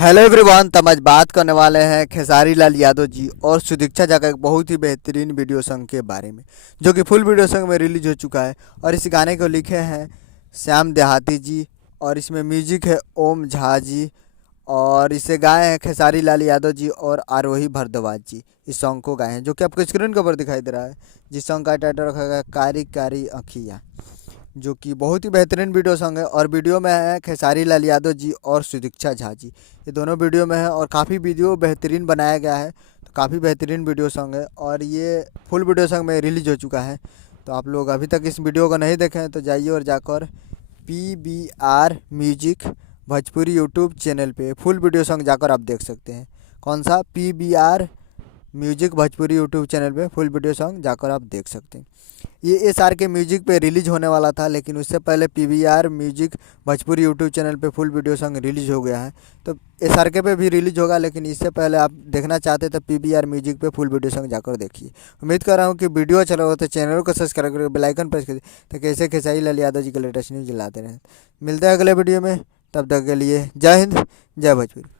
Hello everyone. तब आज बात करने वाले हैं खेसारी लाल यादव जी और सुदीक्षा झा का एक बहुत ही बेहतरीन वीडियो सॉन्ग के बारे में, जो कि फुल वीडियो सॉन्ग में रिलीज हो चुका है। और इस गाने को लिखे हैं श्याम देहाती जी और इसमें म्यूजिक है ओम झा जी और इसे गाए हैं खेसारी लाल यादव जी और आरोही भारद्वाज जी। इस सॉन्ग को गाए हैं जो कि आपको स्क्रीन के ऊपर दिखाई दे रहा है, जिस सॉन्ग का टाइटल रखा गया है कारी कारी अखियाँ, जो कि बहुत ही बेहतरीन वीडियो सॉन्ग है। और वीडियो में है खेसारी लाल यादव जी और सुदीक्षा झा जी, ये दोनों वीडियो में है और काफ़ी वीडियो बेहतरीन बनाया गया है। तो काफ़ी बेहतरीन वीडियो सॉन्ग है और ये फुल वीडियो सॉन्ग में रिलीज हो चुका है। तो आप लोग अभी तक इस वीडियो को नहीं देखे हैं तो जाइए और जाकर PBR music Bhojpuri YouTube channel पे फुल वीडियो सॉन्ग जाकर आप देख सकते हैं। कौन सा? PBR music Bhojpuri YouTube channel पे फुल वीडियो सॉन्ग जाकर आप देख सकते हैं। ये SR के म्यूजिक पे रिलीज होने वाला था, लेकिन उससे पहले PBR music Bhojpuri YouTube channel पे फुल वीडियो सॉन्ग रिलीज हो गया है। तो SRK पे भी रिलीज होगा, लेकिन इससे पहले आप देखना चाहते तो PBR म्यूजिक पे फुल वीडियो सॉन्ग जाकर देखिए। उम्मीद कर रहा हूँ कि वीडियो अच्छा लगा तो चैनल को सब्सक्राइब करके बेल आइकन प्रेस करिए ताकि ऐसे खेसारी लाल यादव जी के लेटेस्ट न्यूज लाते रहें। मिलते हैं अगले वीडियो में, तब तक के लिए जय हिंद, जय भोजपुरी।